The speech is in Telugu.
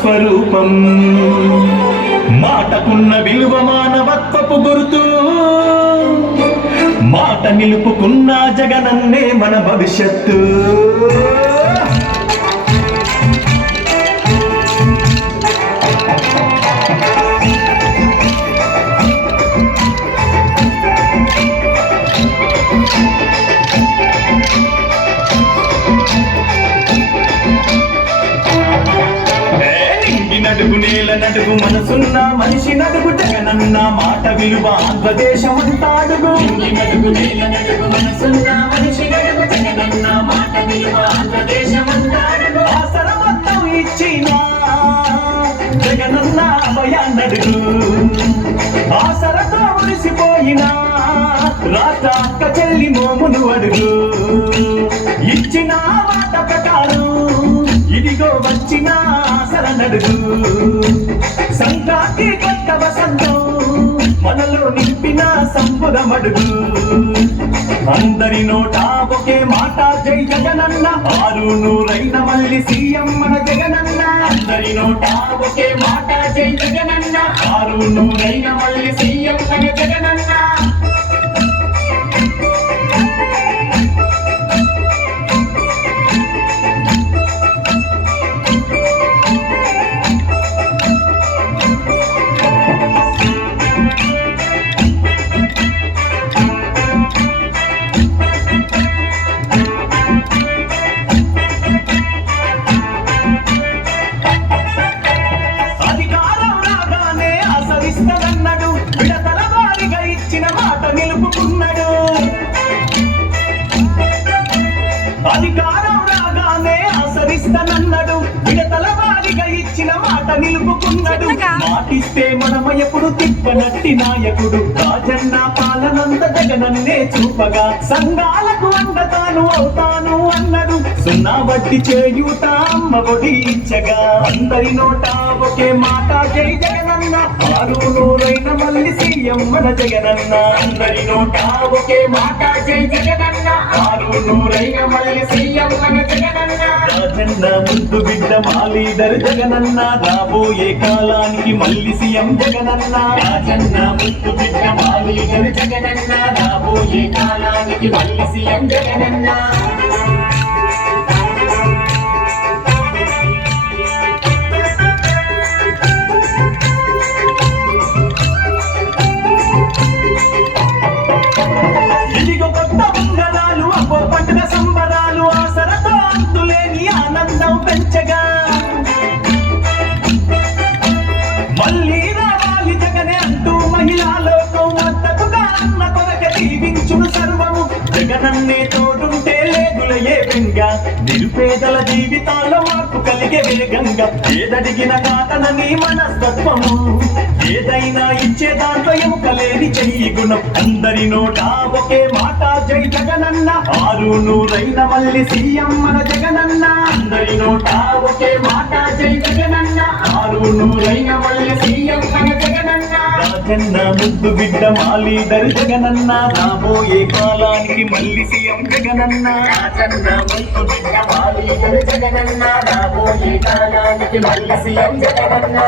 స్వరూపం మాటకున్న విలువ మానవత్వపు గుర్తు మాట నిలుపుకున్న జగనన్నే మన భవిష్యత్తు నడుగు నేల నడుగు మనసున్న మనిషి నడుగు జగనన్న మాట విలువ ఆంధ్రదేశమంతా అడుగు నడుగు నేల నడుగు మనసున్న మనిషి నడుగు జగనన్న మాట విలువ ఆంధ్రదేశమంతా అడుగు ఆసర మొత్తం ఇచ్చిన జగనన్న అభయాన్నడుగు ఆసరతో మురిసిపోయిన రాష్ట్ర అక్క చెల్లి మోమును అడుగు ఇచ్చిన మాట ప్రకారం ఇదిగో వచ్చిన ఆసర నడుగు సంక్రాంతి కొత్త వసంతం మనలో నింపిన సంబురమడుగు అందరి నోట ఒకే మాట జై జగనన్న ఆరు నూరైన మళ్ళీ సీఎం మన జగనన్న అందరి నోట ఒకే మాట జై జగనన్న ఆరు నూరైన మళ్ళీ సీఎం మన జగనన్న విడతల వారిగా ఇచ్చిన మాట నిలుపుకున్నాడు అధికారం రాగానే ఆసరిస్తానన్నాడు విడతల వారిగా ఇచ్చిన మాట నిలుపుకున్నాడు మాటిస్తే మనమ ఎప్పుడు తిప్పనట్టి నాయకుడు రాజన్న పాలనంత జగనన్నే చూపగా సంఘాలకు అండతాను అవుతాను అన్నాడు సున్నా వడ్డీ చేయూత అమ్మ ఒడి ఇచ్చగా అందరి నోట ఒకే మాట జై జగనన్న ఆరు నూరైన మళ్ళీ సీఎం మన జగనన్న అందరి నోట ఒకే మాట జై జగనన్న ఆరు నూరైన మళ్ళీ సీఎం మన జగనన్న రాజన్న ముందు బిడ్డ మా లీడర్ జగనన్న రాబోయే కాలానికి మళ్ళీ సీఎం జగనన్న రాజన్న ముందు బిడ్డ మా లీడర్ జగనన్న రాబోయే కాలానికి మళ్ళీ సీఎం జగనన్న పండుగ సంబరాలు ఆసరతో అంతులేని ఆనందం పెంచగా మళ్ళీ రావాలి జగనే అంటూ మహిళా లోకం మద్దతుగా అన్న కొరక దీవించును సర్వము జగనన్నే తోడుంటే లేదుల ఏ బెంగ నిరుపేదల జీవితాల్లో మార్పు కలిగే వేగంగా ఏదడిగిన కాతనని మనస్తత్వము ఏదైనా ఇచ్చే దాంట్లో ఎముకలేని చెయ్యి గుణం అందరి నోట ఒకే మాట జై జగనన్న ఆరు నూరైన మళ్ళీ సీఎం మన జగనన్న అందరి నోట ఒకే మాట జై జగనన్న ఆరు నూరైన మళ్ళీ సీఎం మన జగనన్న రాజన్న ముద్దు బిడ్డ మా లీడర్ జగనన్న రాబోయే కాలానికి మళ్ళీ సీఎం జగనన్న రాజన్న ముద్దు బిడ్డ మా లీడర్ జగనన్న రాబోయే కాలానికి మళ్ళీ సీఎం జగనన్న